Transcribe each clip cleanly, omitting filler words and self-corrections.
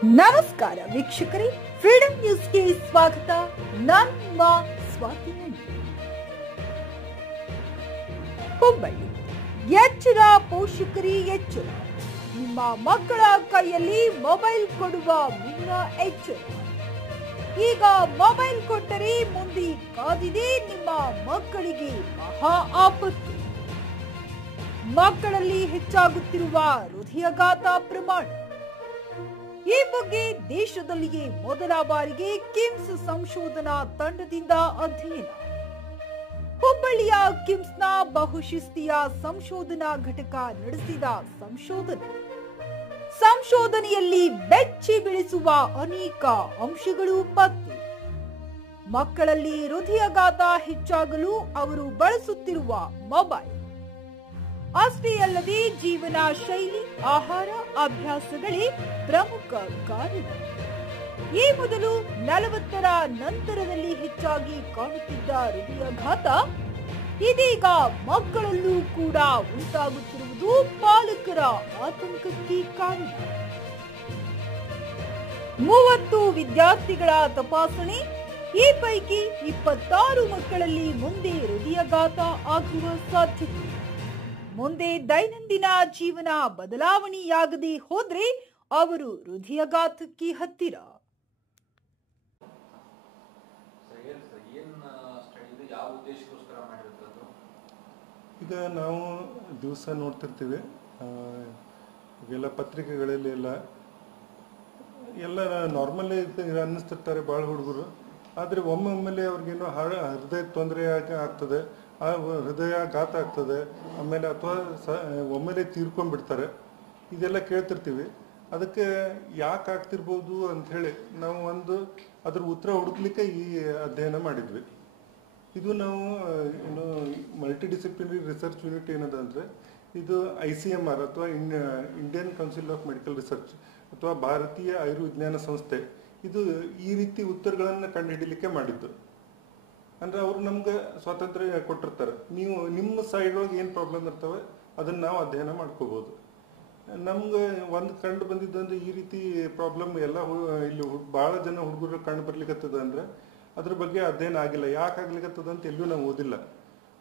ನಮಸ್ಕಾರ ವೀಕ್ಷಕರೇ, ಫ್ರೀಡಂ ನ್ಯೂಸ್ಗೆ ಸ್ವಾಗತ. ನಾನು ನಿಮ್ಮ ಸ್ವಾತಿ. ಹುಬ್ಬಳ್ಳಿ ಎಚ್ಚರ ಪೋಷಕರಿ ಎಚ್ಚರ, ನಿಮ್ಮ ಮಕ್ಕಳ ಕೈಯಲ್ಲಿ ಮೊಬೈಲ್ ಕೊಡುವ ಮುನ್ನ ಎಚ್ಚರ. ಈಗ ಮೊಬೈಲ್ ಕೊಟ್ಟರೆ ಮುಂದೆ ಕಾದಿದೆ ನಿಮ್ಮ ಮಕ್ಕಳಿಗೆ ಮಹಾ ಆಪತ್ತು. ಮಕ್ಕಳಲ್ಲಿ ಹೆಚ್ಚಾಗುತ್ತಿರುವ ಹೃದಯಾಘಾತ ಪ್ರಮಾಣ. ಈ ಬಗ್ಗೆ ದೇಶದಲ್ಲಿಯೇ ಮೊದಲ ಬಾರಿಗೆ ಕಿಮ್ಸ್ ಸಂಶೋಧನಾ ತಂಡದಿಂದ ಅಧ್ಯಯನ. ಹುಬ್ಬಳ್ಳಿಯ ಕಿಮ್ಸ್ನ ಬಹುಶಿಸ್ತೀಯ ಸಂಶೋಧನಾ ಘಟಕ ನಡೆಸಿದ ಸಂಶೋಧನೆಯಲ್ಲಿ ಬೆಚ್ಚಿ ಬೀಳಿಸುವ ಅನೇಕ ಅಂಶಗಳು ಪತ್ತೆ. ಮಕ್ಕಳಲ್ಲಿ ಹೃದಯಾಘಾತ ಹೆಚ್ಚಾಗಲು ಅವರು ಬಳಸುತ್ತಿರುವ ಮೊಬೈಲ್ ಅಷ್ಟೇ ಅಲ್ಲದೆ ಜೀವನ ಶೈಲಿ, ಆಹಾರ ಅಭ್ಯಾಸಗಳೇ ಪ್ರಮುಖ ಕಾರಣ. ಈ ಮೊದಲು 40ರ ನಂತರದಲ್ಲಿ ಹೆಚ್ಚಾಗಿ ಕಾಣುತ್ತಿದ್ದ ಹೃದಯಾಘಾತ ಇದೀಗ ಮಕ್ಕಳಲ್ಲೂ ಕೂಡ ಉಂಟಾಗುತ್ತಿರುವುದು ಪಾಲಕರ ಆತಂಕಕ್ಕೆ ಕಾರಣ. 30 ವಿದ್ಯಾರ್ಥಿಗಳ ತಪಾಸಣೆ, ಈ ಪೈಕಿ 26 ಮಕ್ಕಳಲ್ಲಿ ಮುಂದೆ ಹೃದಯಾಘಾತ ಆಗುವ ಸಾಧ್ಯತೆ. ಮುಂದೆ ದೈನಂದಿನ ಜೀವನ ಬದಲಾವಣೆಯಾಗದೆ ಹೋದ್ರೆ ಅವರು ಹೃದಯಾಘಾತಕ್ಕೆ ಹತ್ತಿರ. ಈಗ ನಾವು ದಿವಸ ನೋಡ್ತಿರ್ತೀವಿ, ಇವೆಲ್ಲ ಪತ್ರಿಕೆಗಳಲ್ಲಿ ಎಲ್ಲ ನಾರ್ಮಲ್ ಅನ್ನಿಸ್ತಿರ್ತಾರೆ ಭಾಳ ಹುಡುಗರು. ಆದರೆ ಒಮ್ಮೊಮ್ಮೆಲೆ ಅವ್ರಿಗೇನೋ ಹೃದಯ ತೊಂದರೆ ಆಗ್ತದೆ, ಹೃದಯಾಘಾತ ಆಗ್ತದೆ, ಆಮೇಲೆ ಅಥವಾ ಒಮ್ಮೆಲೆ ತೀರ್ಕೊಂಡ್ಬಿಡ್ತಾರೆ. ಇದೆಲ್ಲ ಕೇಳ್ತಿರ್ತೀವಿ. ಅದಕ್ಕೆ ಯಾಕೆ ಆಗ್ತಿರ್ಬೋದು ಅಂಥೇಳಿ ನಾವು ಅದ್ರ ಉತ್ತರ ಹುಡುಕ್ಲಿಕ್ಕೆ ಈ ಅಧ್ಯಯನ ಮಾಡಿದ್ವಿ. ಇದು ನಾವು ಏನು ಮಲ್ಟಿಡಿಸಿಪ್ಲಿನರಿ ರಿಸರ್ಚ್ ಯೂನಿಟ್ ಏನದ ಅಂದರೆ, ಇದು ICMR ಅಥವಾ Indian council of medical research ಅಥವಾ ಭಾರತೀಯ ಆಯುರ್ವಿಜ್ಞಾನ ಸಂಸ್ಥೆ, ಇದು ಈ ರೀತಿ ಉತ್ತರಗಳನ್ನು ಕಂಡುಹಿಡಿಲಿಕ್ಕೆ ಮಾಡಿದ್ದು. ಅಂದರೆ ಅವರು ನಮ್ಗೆ ಸ್ವಾತಂತ್ರ್ಯ ಕೊಟ್ಟಿರ್ತಾರೆ, ನೀವು ನಿಮ್ಮ ಸೈಡ್ ಒಳಗೆ ಏನು ಪ್ರಾಬ್ಲಮ್ ಇರ್ತವೆ ಅದನ್ನು ನಾವು ಅಧ್ಯಯನ ಮಾಡ್ಕೋಬೋದು. ನಮ್ಗೆ ಒಂದು ಕಂಡು ಬಂದಿದ್ದಂದ್ರೆ ಈ ರೀತಿ ಪ್ರಾಬ್ಲಮ್ ಎಲ್ಲ ಇಲ್ಲಿ ಭಾಳ ಜನ ಹುಡುಗರು ಕಂಡು ಬರ್ಲಿಕ್ಕತ್ತದ ಅಂದರೆ ಅದ್ರ ಬಗ್ಗೆ ಅಧ್ಯಯನ ಆಗಿಲ್ಲ. ಯಾಕೆ ಆಗ್ಲಿಕ್ಕತ್ತದ ಅಂತ ಎಲ್ಲೂ ನಾವು ಓದಿಲ್ಲ.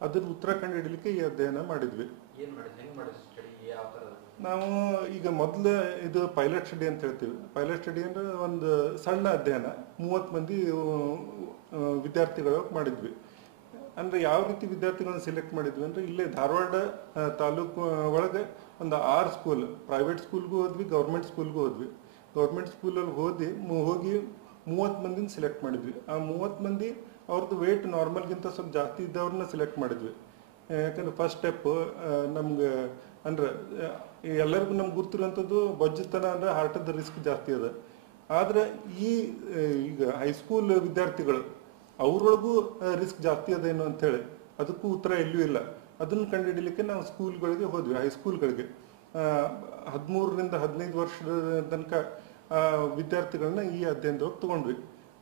ಅದ್ರ ಉತ್ತರ ಕಂಡು ಹಿಡಲಿಕ್ಕೆ ಈ ಅಧ್ಯಯನ ಮಾಡಿದ್ವಿ. ನಾವು ಈಗ ಮೊದಲು ಇದು ಪೈಲಟ್ ಸ್ಟಡಿ ಅಂತ ಹೇಳ್ತೀವಿ. ಪೈಲಟ್ ಸ್ಟಡಿ ಅಂದರೆ ಒಂದು ಸಣ್ಣ ಅಧ್ಯಯನ, 30 ಮಂದಿ ವಿದ್ಯಾರ್ಥಿಗಳು ಮಾಡಿದ್ವಿ. ಅಂದರೆ ಯಾವ ರೀತಿ ವಿದ್ಯಾರ್ಥಿಗಳನ್ನ ಸೆಲೆಕ್ಟ್ ಮಾಡಿದ್ವಿ ಅಂದರೆ, ಇಲ್ಲೇ ಧಾರವಾಡ ತಾಲೂಕು ಒಳಗೆ ಒಂದು 6 ಸ್ಕೂಲ್, ಪ್ರೈವೇಟ್ ಸ್ಕೂಲ್ಗೂ ಹೋದ್ವಿ, ಗೌರ್ಮೆಂಟ್ ಸ್ಕೂಲ್ಗೂ ಹೋದ್ವಿ. ಗೌರ್ಮೆಂಟ್ ಸ್ಕೂಲಲ್ಲಿ ಹೋಗಿ 30 ಮಂದಿನ ಸೆಲೆಕ್ಟ್ ಮಾಡಿದ್ವಿ. ಆ 30 ಮಂದಿ ಅವ್ರದ್ದು ವೇಟ್ ನಾರ್ಮಲ್ಗಿಂತ ಸ್ವಲ್ಪ ಜಾಸ್ತಿ ಇದ್ದವ್ರನ್ನ ಸೆಲೆಕ್ಟ್ ಮಾಡಿದ್ವಿ. ಯಾಕಂದ್ರೆ ಫಸ್ಟ್ ಸ್ಟೆಪ್ ನಮ್ಗೆ ಅಂದ್ರೆ ಎಲ್ಲರಿಗೂ ನಮ್ಗೆ ಗುರ್ತಿರುವಂಥದ್ದು ಬೊಜ್ಜುತನ ಅಂದರೆ ಹಾರ್ಟದ ರಿಸ್ಕ್ ಜಾಸ್ತಿ ಅದ. ಆದರೆ ಈಗ ಹೈಸ್ಕೂಲ್ ವಿದ್ಯಾರ್ಥಿಗಳು ಅವ್ರೊಳಗೂ ರಿಸ್ಕ್ ಜಾಸ್ತಿ ಅದೇನು ಅಂತೇಳಿ ಅದಕ್ಕೂ ಉತ್ತರ ಎಲ್ಲೂ ಇಲ್ಲ. ಅದನ್ನು ಕಂಡುಹಿಡಲಿಕ್ಕೆ ನಾವು ಸ್ಕೂಲ್ಗಳಿಗೆ ಹೋದ್ವಿ, ಹೈಸ್ಕೂಲ್ಗಳಿಗೆ. 13ರಿಂದ 15 ವರ್ಷದ ತನಕ ವಿದ್ಯಾರ್ಥಿಗಳನ್ನ ಈ ಅಧ್ಯಯನದೊಳಗೆ ತಗೊಂಡ್ವಿ.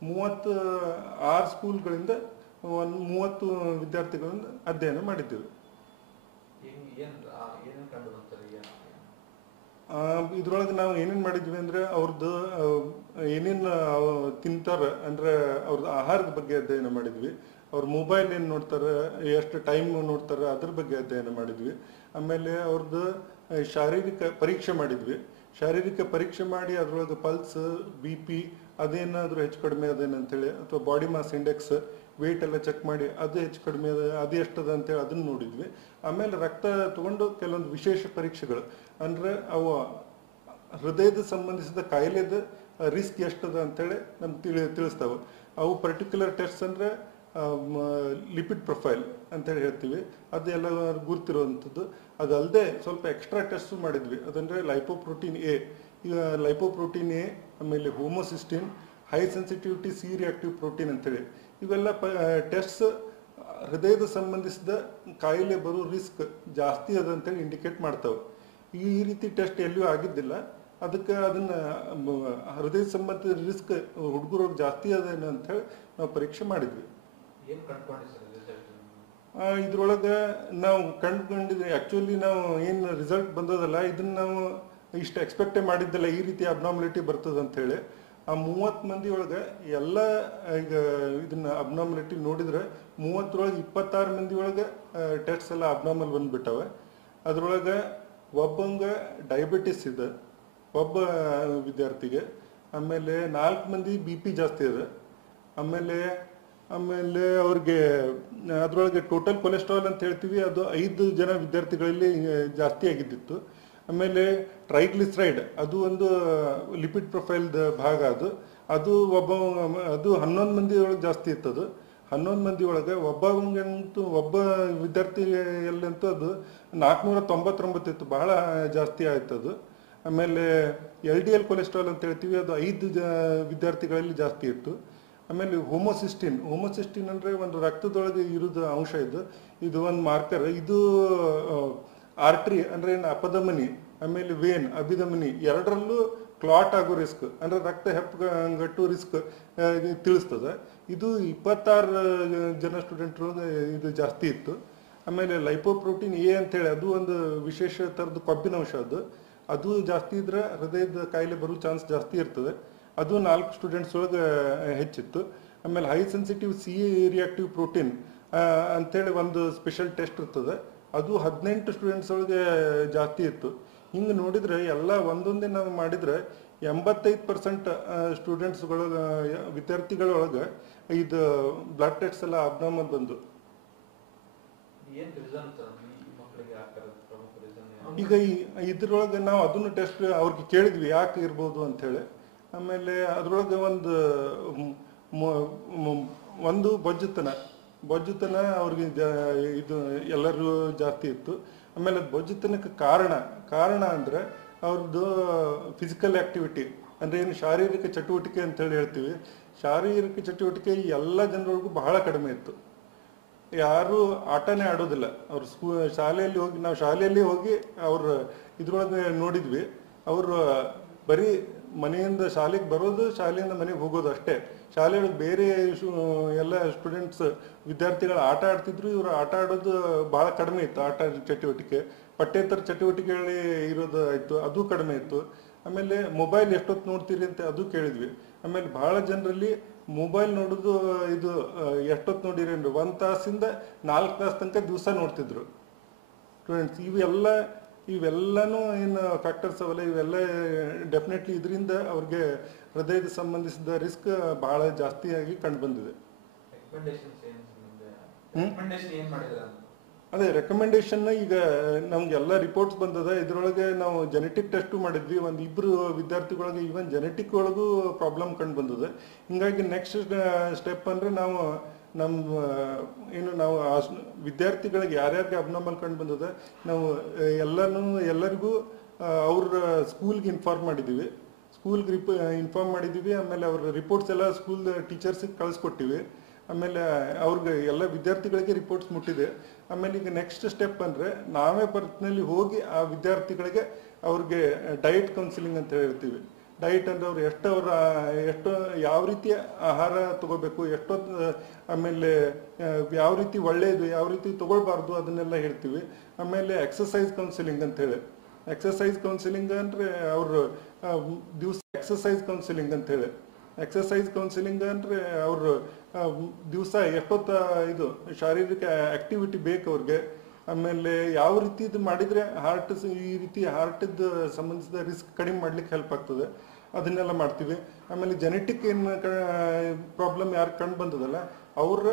36 ಸ್ಕೂಲ್ಗಳಿಂದ 30 ವಿದ್ಯಾರ್ಥಿಗಳನ್ನ ಅಧ್ಯಯನ ಮಾಡಿದ್ದೀವಿ. ಇದ್ರೊಳಗೆ ನಾವು ಏನೇನು ಮಾಡಿದ್ವಿ ಅಂದರೆ, ಅವ್ರದ್ದು ಏನೇನು ತಿಂತಾರೆ ಅಂದರೆ ಅವ್ರದ್ದು ಆಹಾರದ ಬಗ್ಗೆ ಅಧ್ಯಯನ ಮಾಡಿದ್ವಿ. ಅವ್ರ ಮೊಬೈಲ್ ಏನು ನೋಡ್ತಾರೆ, ಎಷ್ಟು ಟೈಮ್ ನೋಡ್ತಾರೆ ಅದ್ರ ಬಗ್ಗೆ ಅಧ್ಯಯನ ಮಾಡಿದ್ವಿ. ಆಮೇಲೆ ಅವ್ರದ್ದು ಶಾರೀರಿಕ ಪರೀಕ್ಷೆ ಮಾಡಿದ್ವಿ. ಶಾರೀರಿಕ ಪರೀಕ್ಷೆ ಮಾಡಿ ಅದರೊಳಗೆ ಪಲ್ಸ್, BP ಅದೇನಾದರೂ ಹೆಚ್ಚು ಕಡಿಮೆ ಅದೇನಂತೇಳಿ, ಅಥವಾ ಬಾಡಿ ಮಾಸ್ ಇಂಡೆಕ್ಸ್, ವೆಯ್ಟ್ ಎಲ್ಲ ಚೆಕ್ ಮಾಡಿ ಅದು ಹೆಚ್ಚು ಕಡಿಮೆ ಅದು ಎಷ್ಟದ ಅಂತೇಳಿ ಅದನ್ನು ನೋಡಿದ್ವಿ. ಆಮೇಲೆ ರಕ್ತ ತಗೊಂಡು ಕೆಲವೊಂದು ವಿಶೇಷ ಪರೀಕ್ಷೆಗಳು ಅಂದರೆ ಅವು ಹೃದಯದ ಸಂಬಂಧಿಸಿದ ಕಾಯಿಲೆದ ರಿಸ್ಕ್ ಎಷ್ಟದ ಅಂತೇಳಿ ನಮ್ಗೆ ತಿಳಿಸ್ತಾವೆ. ಅವು ಪರ್ಟಿಕ್ಯುಲರ್ ಟೆಸ್ಟ್ ಅಂದರೆ ಲಿಪಿಡ್ ಪ್ರೊಫೈಲ್ ಅಂತೇಳಿ ಹೇಳ್ತೀವಿ, ಅದೆಲ್ಲ ಗುರ್ತಿರುವಂಥದ್ದು. ಅದಲ್ಲದೆ ಸ್ವಲ್ಪ ಎಕ್ಸ್ಟ್ರಾ ಟೆಸ್ಟ್ ಮಾಡಿದ್ವಿ. ಅದಂದರೆ ಲೈಪೋಪ್ರೋಟೀನ್ ಎ, ಈಗ ಲೈಪೋಪ್ರೋಟೀನ್ ಎ, ಆಮೇಲೆ homocysteine, high sensitivity C reactive protein ಅಂತೇಳಿ ಇವೆಲ್ಲ ಟೆಸ್ಟ್ ಹೃದಯದ ಸಂಬಂಧಿಸಿದ ಕಾಯಿಲೆ ಬರೋ ರಿಸ್ಕ್ ಜಾಸ್ತಿ ಅದ ಅಂತೇಳಿ ಇಂಡಿಕೇಟ್ ಮಾಡ್ತಾವೆ. ಈ ರೀತಿ ಟೆಸ್ಟ್ ಎಲ್ಲೂ ಆಗಿದ್ದಿಲ್ಲ. ಅದಕ್ಕೆ ಅದನ್ನು ಹೃದಯ ಸಂಬಂಧಿತ ರಿಸ್ಕ್ ಹುಡುಗರಿಗೆ ಜಾಸ್ತಿ ಅದೇನು ಅಂತೇಳಿ ನಾವು ಪರೀಕ್ಷೆ ಮಾಡಿದ್ವಿ. ಇದ್ರೊಳಗೆ ನಾವು ಕಂಡುಕೊಂಡಿದ್ವಿ, ಆ್ಯಕ್ಚುಲಿ ನಾವು ಏನು ರಿಸಲ್ಟ್ ಬಂದದಲ್ಲ ಇದನ್ನು ನಾವು ಇಷ್ಟು ಎಕ್ಸ್ಪೆಕ್ಟೇ ಮಾಡಿದ್ದಲ್ಲ ಈ ರೀತಿ ಅಬ್ನಾರ್ಮಲಿಟಿ ಬರ್ತದೆ ಅಂತ ಹೇಳಿ. ಆ 30 ಮಂದಿ ಒಳಗೆ ಎಲ್ಲ ಈಗ ಇದನ್ನ ಅಬ್ನಾರ್ಮಲಿಟಿ ನೋಡಿದ್ರೆ 30ರೊಳಗೆ 26 ಮಂದಿ ಒಳಗೆ ಟೆಸ್ಟ್ಸ್ ಎಲ್ಲ ಅಬ್ನಾರ್ಮಲ್ ಬಂದ್ಬಿಟ್ಟವೆ. ಅದ್ರೊಳಗೆ ಒಬ್ಬಂಗೆ ಡಯಾಬಿಟಿಸ್ ಇದೆ, ಒಬ್ಬ ವಿದ್ಯಾರ್ಥಿಗೆ. ಆಮೇಲೆ 4 ಮಂದಿ BP ಜಾಸ್ತಿ ಇದೆ. ಆಮೇಲೆ ಅವ್ರಿಗೆ ಅದರೊಳಗೆ ಟೋಟಲ್ ಕೊಲೆಸ್ಟ್ರಾಲ್ ಅಂತ ಹೇಳ್ತೀವಿ, ಅದು 5 ಜನ ವಿದ್ಯಾರ್ಥಿಗಳಲ್ಲಿ ಜಾಸ್ತಿ ಆಗಿದ್ದಿತ್ತು. ಆಮೇಲೆ ಟ್ರೈಗ್ಲಿಸರೈಡ್ ಅದು ಒಂದು ಲಿಪಿಡ್ ಪ್ರೊಫೈಲ್ದ ಭಾಗ, ಅದು 11 ಮಂದಿ ಒಳಗೆ ಜಾಸ್ತಿ ಇತ್ತದು. 11 ಮಂದಿ ಒಳಗೆ ಒಬ್ಬ ವಿದ್ಯಾರ್ಥಿಯಲ್ಲಂತೂ ಅದು 499 ಇತ್ತು, ಬಹಳ ಜಾಸ್ತಿ ಆಯ್ತದು. ಆಮೇಲೆ LDL ಕೊಲೆಸ್ಟ್ರಾಲ್ ಅಂತ ಹೇಳ್ತೀವಿ, ಅದು 5 ವಿದ್ಯಾರ್ಥಿಗಳಲ್ಲಿ ಜಾಸ್ತಿ ಇತ್ತು. ಆಮೇಲೆ ಹೋಮೋಸಿಸ್ಟಿನ್ ಅಂದರೆ ಒಂದು ರಕ್ತದೊಳಗೆ ಇರೋದು ಅಂಶ, ಇದು ಒಂದು ಮಾರ್ಕರ್. ಇದು ಆರ್ಟ್ರಿ ಅಂದರೆ ಅಪಧಮನಿ, ಆಮೇಲೆ ವೇನ್ ಅಭಿಧಮನಿ ಎರಡರಲ್ಲೂ ಕ್ಲಾಟ್ ಆಗೋ ರಿಸ್ಕ್, ಅಂದರೆ ರಕ್ತ ಹೆಪ್ಪಗಟ್ಟು ರಿಸ್ಕ್ ತಿಳಿಸ್ತದೆ. ಇದು 26 ಜನ ಸ್ಟೂಡೆಂಟ್ ಇದು ಜಾಸ್ತಿ ಇತ್ತು. ಆಮೇಲೆ ಲೈಪೋಪ್ರೋಟೀನ್ A ಅಂತೇಳಿ ಅದು ಒಂದು ವಿಶೇಷ ಥರದ ಕೊಬ್ಬಿನ ಅಂಶ, ಅದು ಜಾಸ್ತಿ ಇದ್ರೆ ಹೃದಯದ ಕಾಯಿಲೆ ಬರೋ ಚಾನ್ಸ್ ಜಾಸ್ತಿ ಇರ್ತದೆ. ಅದು 4 ಸ್ಟೂಡೆಂಟ್ಸ್ ಒಳಗೆ ಹೆಚ್ಚಿತ್ತು. ಆಮೇಲೆ high sensitive C reactive protein ಅಂತೇಳಿ ಒಂದು ಸ್ಪೆಷಲ್ ಟೆಸ್ಟ್ ಇರ್ತದೆ, ಅದು 18 ಸ್ಟೂಡೆಂಟ್ಸ್ ಒಳಗೆ ಜಾಸ್ತಿ ಇತ್ತು. ಹಿಂಗೆ ನೋಡಿದ್ರೆ ಎಲ್ಲ ಒಂದೊಂದೇ ನಾವು ಮಾಡಿದ್ರೆ 85% ಸ್ಟೂಡೆಂಟ್ಸ್ಗಳ ವಿದ್ಯಾರ್ಥಿಗಳೊಳಗೆ ಇದು ಬ್ಲಡ್ ಟೆಸ್ಟ್ ಎಲ್ಲ ಅಬ್ನಾರ್ಮಲ್ ಬಂದು. ಈಗ ಇದ್ರೊಳಗೆ ನಾವು ಅದನ್ನು ಟೆಸ್ಟ್ ಅವ್ರಿಗೆ ಕೇಳಿದ್ವಿ ಯಾಕೆ ಇರ್ಬೋದು ಅಂತ ಹೇಳಿ. ಆಮೇಲೆ ಅದ್ರೊಳಗೆ ಒಂದು ಬೊಜ್ಜುತನ ಅವ್ರಿಗೆ ಇದು ಎಲ್ಲರೂ ಜಾಸ್ತಿ ಇತ್ತು. ಆಮೇಲೆ ಬೊಜ್ಜುತನಕ್ಕೆ ಕಾರಣ ಅಂದರೆ ಅವ್ರದ್ದು ಫಿಸಿಕಲ್ ಆಕ್ಟಿವಿಟಿ, ಅಂದರೆ ಏನು ಶಾರೀರಿಕ ಚಟುವಟಿಕೆ ಅಂತ ಹೇಳಿ ಹೇಳ್ತೀವಿ. ಶಾರೀರಿಕ ಚಟುವಟಿಕೆ ಎಲ್ಲ ಜನರೊಳಗೂ ಬಹಳ ಕಡಿಮೆ ಇತ್ತು. ಯಾರು ಆಟನೇ ಆಡೋದಿಲ್ಲ. ಅವ್ರು ನಾವು ಶಾಲೆಯಲ್ಲಿ ಹೋಗಿ ಅವ್ರ ಇದ್ರೊಳಗೆ ನೋಡಿದ್ವಿ, ಅವರು ಬರೀ ಮನೆಯಿಂದ ಶಾಲೆಗೆ ಬರೋದು, ಶಾಲೆಯಿಂದ ಮನೆಗೆ ಹೋಗೋದು ಅಷ್ಟೇ. ಶಾಲೆಯೊಳಗೆ ಬೇರೆ ಎಲ್ಲ ಸ್ಟೂಡೆಂಟ್ಸ್ ವಿದ್ಯಾರ್ಥಿಗಳು ಆಟ ಆಡ್ತಿದ್ರು, ಇವರು ಆಟ ಆಡೋದು ಬಹಳ ಕಡಿಮೆ ಇತ್ತು. ಆಟ ಚಟುವಟಿಕೆ ಪಠ್ಯೇತರ ಚಟುವಟಿಕೆಗಳಲ್ಲಿ ಇರೋದು ಆಯ್ತು, ಅದು ಕಡಿಮೆ ಇತ್ತು. ಆಮೇಲೆ ಮೊಬೈಲ್ ಎಷ್ಟೊತ್ತು ನೋಡ್ತೀರಿ ಅಂತ ಅದು ಕೇಳಿದ್ವಿ. ಆಮೇಲೆ ಬಹಳ ಜನರಲ್ಲಿ ಮೊಬೈಲ್ ನೋಡೋದು ಇದು ಎಷ್ಟೊತ್ತು ನೋಡಿರಿ ಅಂದ್ರೆ 1 ತಾಸಿಂದ 4 ತಾಸು ತನಕ ದಿವಸ ನೋಡ್ತಿದ್ರು ಸ್ಟೂಡೆಂಟ್ಸ್. ಇವೆಲ್ಲನೂ ಏನು ಫ್ಯಾಕ್ಟರ್ಸ್ ಅವಲ್ಲ, ಇವೆಲ್ಲ ಡೆಫಿನೆಟ್ಲಿ ಇದರಿಂದ ಅವ್ರಿಗೆ ಹೃದಯದ ಸಂಬಂಧಿಸಿದ ರಿಸ್ಕ್ ಬಹಳ ಜಾಸ್ತಿಯಾಗಿ ಕಂಡು ಬಂದಿದೆ. ಅದೇ ರೆಕಮೆಂಡೇಶನ್ ಈಗ ನಮ್ಗೆಲ್ಲ ರಿಪೋರ್ಟ್ಸ್ ಬಂದದ. ಇದರೊಳಗೆ ನಾವು ಜೆನೆಟಿಕ್ ಟೆಸ್ಟು ಮಾಡಿದ್ವಿ, ಒಂದು 2 ವಿದ್ಯಾರ್ಥಿಗಳಿಗೆ ಈವನ್ ಜೆನೆಟಿಕ್ ಒಳಗೂ ಪ್ರಾಬ್ಲಮ್ ಕಂಡು ಬಂದದೆ. ಹಿಂಗಾಗಿ ನೆಕ್ಸ್ಟ್ ಸ್ಟೆಪ್ ಅಂದರೆ ನಾವು ವಿದ್ಯಾರ್ಥಿಗಳಿಗೆ ಯಾರ್ಯಾರಿಗೆ ಅಬ್ನಾರ್ಮಲ್ ಕಂಡು ಬಂದದೆ ನಾವು ಎಲ್ಲರಿಗೂ ಅವ್ರ ಸ್ಕೂಲ್ಗೆ ಇನ್ಫಾರ್ಮ್ ಮಾಡಿದ್ದೀವಿ. ಆಮೇಲೆ ಅವ್ರ ರಿಪೋರ್ಟ್ಸ್ ಎಲ್ಲ ಸ್ಕೂಲ್ ಟೀಚರ್ಸಿಗೆ ಕಳಿಸ್ಕೊಟ್ಟಿವಿ. ಆಮೇಲೆ ಅವ್ರಿಗೆ ಎಲ್ಲ ವಿದ್ಯಾರ್ಥಿಗಳಿಗೆ ರಿಪೋರ್ಟ್ಸ್ ಮುಟ್ಟಿದೆ. ಆಮೇಲೆ ಈಗ ನೆಕ್ಸ್ಟ್ ಸ್ಟೆಪ್ ಅಂದರೆ ನಾವೇ ಪರ್ಸನಲಿ ಹೋಗಿ ಆ ವಿದ್ಯಾರ್ಥಿಗಳಿಗೆ ಅವ್ರಿಗೆ ಡಯಟ್ ಕೌನ್ಸಿಲಿಂಗ್ ಅಂತ ಹೇಳ್ತೀವಿ. ಡಯಟ್ ಅಂದರೆ ಅವ್ರು ಎಷ್ಟು ಯಾವ ರೀತಿಯ ಆಹಾರ ತಗೋಬೇಕು, ಆಮೇಲೆ ಯಾವ ರೀತಿ ಒಳ್ಳೆಯದು, ಯಾವ ರೀತಿ ತಗೊಳ್ಬಾರ್ದು ಅದನ್ನೆಲ್ಲ ಹೇಳ್ತೀವಿ. ಆಮೇಲೆ ಎಕ್ಸಸೈಸ್ ಕೌನ್ಸಿಲಿಂಗ್ ಅಂತ ಹೇಳಿ, ಎಕ್ಸಸೈಸ್ ಕೌನ್ಸಿಲಿಂಗ್ ಅಂದರೆ ಅವರು ಎಕ್ಸಸೈಸ್ ಕೌನ್ಸಿಲಿಂಗ್ ಅಂದರೆ ಅವರು ದಿವಸ ಎಷ್ಟೊತ್ತು ಶಾರೀರಿಕ ಆಕ್ಟಿವಿಟಿ ಬೇಕು ಅವ್ರಿಗೆ. ಆಮೇಲೆ ಯಾವ ರೀತಿ ಇದು ಮಾಡಿದರೆ ಈ ರೀತಿ ಹಾರ್ಟಿದ್ದು ಸಂಬಂಧಿಸಿದ ರಿಸ್ಕ್ ಕಡಿಮೆ ಮಾಡ್ಲಿಕ್ಕೆ ಹೆಲ್ಪ್ ಆಗ್ತದೆ, ಅದನ್ನೆಲ್ಲ ಮಾಡ್ತೀವಿ. ಆಮೇಲೆ ಜೆನೆಟಿಕ್ ಪ್ರಾಬ್ಲಮ್ ಯಾರು ಕಂಡು ಬಂದದಲ್ಲ ಅವ್ರ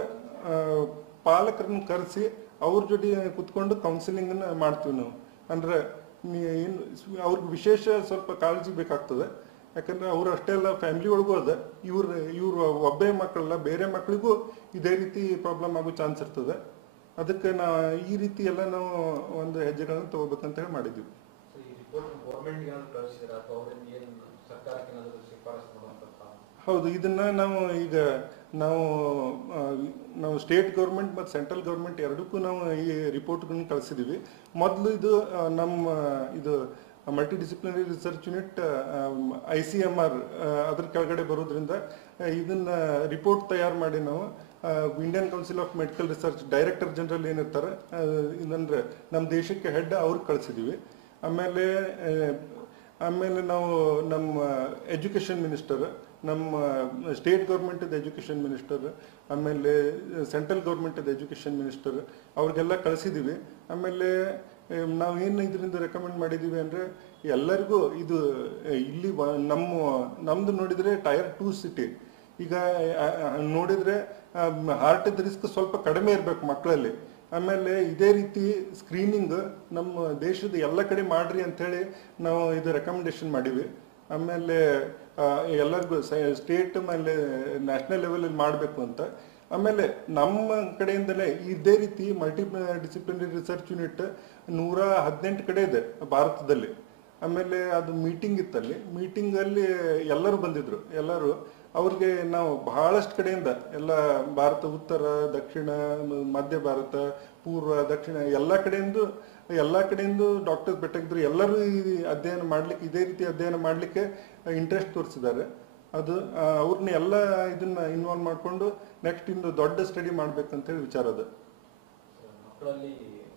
ಪಾಲಕರನ್ನ ಕರೆಸಿ ಅವ್ರ ಜೊತೆ ಕುತ್ಕೊಂಡು ಕೌನ್ಸಿಲಿಂಗನ್ನು ಮಾಡ್ತೀವಿ ನಾವು. ಅಂದರೆ ಅವ್ರಿಗೆ ವಿಶೇಷ ಸ್ವಲ್ಪ ಕಾಳಜಿ ಬೇಕಾಗ್ತದೆ, ಯಾಕಂದರೆ ಅವರು ಅಷ್ಟೇ ಅಲ್ಲ ಫ್ಯಾಮಿಲಿ ಒಳಗೂ ಅದ, ಇವ್ರು ಒಬ್ಬೇ ಮಕ್ಕಳಲ್ಲ, ಬೇರೆ ಮಕ್ಕಳಿಗೂ ಇದೇ ರೀತಿ ಪ್ರಾಬ್ಲಮ್ ಆಗೋ ಚಾನ್ಸ್ ಇರ್ತದೆ. ಅದಕ್ಕೆ ಈ ರೀತಿ ಎಲ್ಲ ನಾವು ಒಂದು ಹೆಜ್ಜೆಗಳನ್ನು ತಗೋಬೇಕಂತ ಹೇಳಿ ಮಾಡಿದ್ವಿ. ಹೌದು, ಇದನ್ನ ನಾವು ಸ್ಟೇಟ್ ಗೌರ್ಮೆಂಟ್ ಮತ್ತು ಸೆಂಟ್ರಲ್ ಗೌರ್ಮೆಂಟ್ ಎರಡಕ್ಕೂ ನಾವು ಈ ರಿಪೋರ್ಟ್ಗಳನ್ನ ಕಳಿಸಿದ್ದೀವಿ. ಮೊದಲು ಇದು multi disciplinary research unit ICMR ಅದ್ರ ಕೆಳಗಡೆ ಬರೋದ್ರಿಂದ ಇದನ್ನ ರಿಪೋರ್ಟ್ ತಯಾರು ಮಾಡಿ ನಾವು Indian council of medical research director general ಏನಿರ್ತಾರೆ, ಇದಂದ್ರೆ ನಮ್ಮ ದೇಶಕ್ಕೆ ಹೆಡ್ ಅವ್ರಿಗೆ ಕಳಿಸಿದ್ದೀವಿ. ಆಮೇಲೆ ಆಮೇಲೆ ನಾವು ನಮ್ಮ ಎಜುಕೇಷನ್ ಮಿನಿಸ್ಟರ್, ನಮ್ಮ ಸ್ಟೇಟ್ ಗೌರ್ಮೆಂಟದ ಎಜುಕೇಷನ್ ಮಿನಿಸ್ಟರ್, ಆಮೇಲೆ ಸೆಂಟ್ರಲ್ ಗೌರ್ಮೆಂಟದ ಎಜುಕೇಷನ್ ಮಿನಿಸ್ಟರ್ ಅವ್ರಿಗೆಲ್ಲ ಕಳಿಸಿದ್ದೀವಿ. ಆಮೇಲೆ ನಾವು ಏನು ಇದರಿಂದ ರೆಕಮೆಂಡ್ ಮಾಡಿದ್ದೀವಿ ಅಂದರೆ ಎಲ್ಲರಿಗೂ ಇದು ಇಲ್ಲಿ ನಮ್ಮದು ನೋಡಿದರೆ ಟೈರ್ 2 ಸಿಟಿ. ಈಗ ನೋಡಿದರೆ ಹಾರ್ಟದ ರಿಸ್ಕ್ ಸ್ವಲ್ಪ ಕಡಿಮೆ ಇರಬೇಕು ಮಕ್ಕಳಲ್ಲಿ. ಆಮೇಲೆ ಇದೇ ರೀತಿ ಸ್ಕ್ರೀನಿಂಗ್ ನಮ್ಮ ದೇಶದ ಎಲ್ಲ ಕಡೆ ಮಾಡ್ರಿ ಅಂಥೇಳಿ ನಾವು ಇದು ರೆಕಮೆಂಡೇಶನ್ ಮಾಡೀವಿ. ಆಮೇಲೆ ಎಲ್ಲರಿಗೂ ಸ್ಟೇಟ್ ಮೇಲೆ ನ್ಯಾಷನಲ್ ಲೆವೆಲಲ್ಲಿ ಮಾಡಬೇಕು ಅಂತ. ಆಮೇಲೆ ನಮ್ಮ ಕಡೆಯಿಂದಲೇ ಇದೇ ರೀತಿ ಮಲ್ಟಿ ಡಿಸಿಪ್ಲಿನರಿ ರಿಸರ್ಚ್ ಯೂನಿಟ್ 118 ಕಡೆ ಇದೆ ಭಾರತದಲ್ಲಿ. ಆಮೇಲೆ ಅದು ಮೀಟಿಂಗ್ ಇತ್ತಲ್ಲಿ, ಮೀಟಿಂಗಲ್ಲಿ ಎಲ್ಲರೂ ಬಂದಿದ್ರು. ಎಲ್ಲರೂ ಅವ್ರಿಗೆ ನಾವು ಬಹಳಷ್ಟು ಕಡೆಯಿಂದ ಎಲ್ಲ ಭಾರತ, ಉತ್ತರ, ದಕ್ಷಿಣ, ಮಧ್ಯ ಭಾರತ, ಪೂರ್ವ, ದಕ್ಷಿಣ ಎಲ್ಲ ಕಡೆಯಿಂದ ಡಾಕ್ಟರ್ಸ್ ಭೇಟಿಯಾಗಿದ್ರು. ಎಲ್ಲರೂ ಈ ಅಧ್ಯಯನ ಮಾಡ್ಲಿಕ್ಕೆ, ಇದೇ ರೀತಿ ಅಧ್ಯಯನ ಮಾಡಲಿಕ್ಕೆ ಇಂಟ್ರೆಸ್ಟ್ ತೋರಿಸಿದ್ದಾರೆ. ಅದು ಅವ್ರನ್ನ ಎಲ್ಲ ಇದನ್ನ ಇನ್ವಾಲ್ವ್ ಮಾಡಿಕೊಂಡು ನೆಕ್ಸ್ಟ್ ಇಂದು ದೊಡ್ಡ ಸ್ಟಡಿ ಮಾಡ್ಬೇಕಂತೇಳಿ ವಿಚಾರ ಅದು. ಮಕ್ಕಳಲ್ಲಿ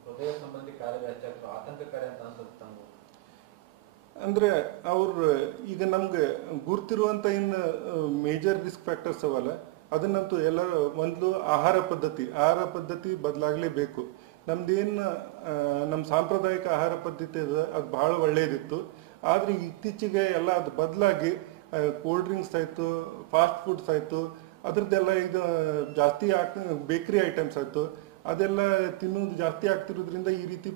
ಹೃದಯ ಸಂಬಂಧಿ ಕಾಯಿಲೆ ಹೆಚ್ಚಾಗ್ತವೆ, ಆತಂಕಕಾರಿ ಅಂತ ಅನ್ಸುತ್ತೆ. ಅಂದ್ರೆ ಅವ್ರು ಈಗ ನಮ್ಗೆ ಗುರ್ತಿರುವಂತ ಇನ್ನು ಮೇಜರ್ ರಿಸ್ಕ್ ಫ್ಯಾಕ್ಟರ್ಸ್ ಅವಲ್ಲ, ಅದನ್ನಂತೂ ಎಲ್ಲರೂ ಒಂದು ಆಹಾರ ಪದ್ಧತಿ ಬದಲಾಗಲೇಬೇಕು. ನಮ್ದೇನು ನಮ್ಮ ಸಾಂಪ್ರದಾಯಿಕ ಆಹಾರ ಪದ್ಧತಿ ಇದೆ ಅದು ಬಹಳ ಒಳ್ಳೆಯದಿತ್ತು. ಆದರೆ ಇತ್ತೀಚೆಗೆ ಎಲ್ಲ ಅದು ಬದಲಾಗಿ ಕೋಲ್ಡ್ ಡ್ರಿಂಕ್ಸ್ ಆಯಿತು, ಫಾಸ್ಟ್ ಫುಡ್ಸ್ ಆಯಿತು, ಅದ್ರದ್ದೆಲ್ಲ ಇದು ಜಾಸ್ತಿ ಬೇಕ್ರಿ ಐಟಮ್ಸ್ ಆಯಿತು, ಅದೆಲ್ಲ ತಿನ್ನೋದು ಜಾಸ್ತಿ ಆಗ್ತಿರೋದ್ರಿಂದ ಈ ರೀತಿ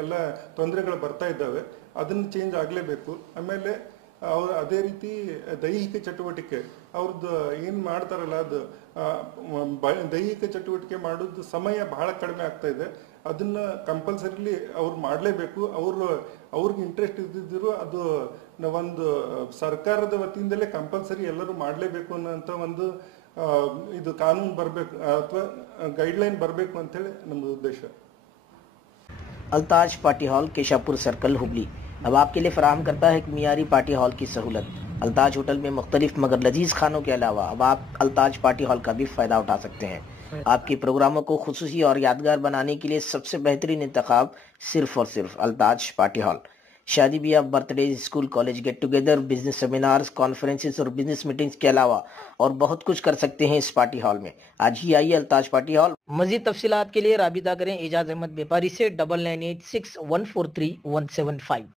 ಎಲ್ಲ ತೊಂದರೆಗಳು ಬರ್ತಾ ಇದ್ದಾವೆ. ಅದನ್ನು ಚೇಂಜ್ ಆಗಲೇಬೇಕು. ಆಮೇಲೆ ಅವ್ರು ಅದೇ ರೀತಿ ದೈಹಿಕ ಚಟುವಟಿಕೆ ಅವ್ರದ್ದು ಏನು ಮಾಡ್ತಾರಲ್ಲ, ಅದು ದೈಹಿಕ ಚಟುವಟಿಕೆ ಮಾಡೋದು ಸಮಯ ಬಹಳ ಕಡಿಮೆ ಆಗ್ತಾ ಇದೆ. ಅದನ್ನ ಕಂಪಲ್ಸರಿಲಿ ಅವ್ರು ಮಾಡಲೇಬೇಕು. ಅವ್ರಿಗೆ ಇಂಟ್ರೆಸ್ಟ್ ಇದ್ದಿದ್ರು ಅದು ಒಂದು ಸರ್ಕಾರದ ವತಿಯಿಂದಲೇ ಕಂಪಲ್ಸರಿ ಎಲ್ಲರೂ ಮಾಡಲೇಬೇಕು ಅನ್ನೋಂಥ ಒಂದು ಇದು ಕಾನೂನು ಬರಬೇಕು ಅಥವಾ ಗೈಡ್ಲೈನ್ ಬರಬೇಕು ಅಂತೇಳಿ ನಮ್ಮದು ಉದ್ದೇಶ. Altaj party hall, Keshapur circle, Hubli अब आपके लिए फराहम करता है एक मियारी पार्टी हॉल की सहूलत। अल्ताज होटल में मुख्तलिफ मगर लजीज खानों के अलावा अब आप अल्ताज पार्टी हॉल का भी फायदा उठा सकते हैं। आपके प्रोग्रामों को खुसूसी और यादगार बनाने के लिए सबसे बेहतरीन इंतखाब सिर्फ और सिर्फ अल्ताज पार्टी हॉल। शादी ब्याह, birthday, school college get together, business seminars, conferences और बिजनेस मीटिंग्स के अलावा और बहुत कुछ कर सकते हैं इस पार्टी हॉल में। आज ही आइए अल्ताज पार्टी हॉल। मजीद तफसीलात के लिए राबिता करें एजाज अहमद व्यापारी से 9986143175।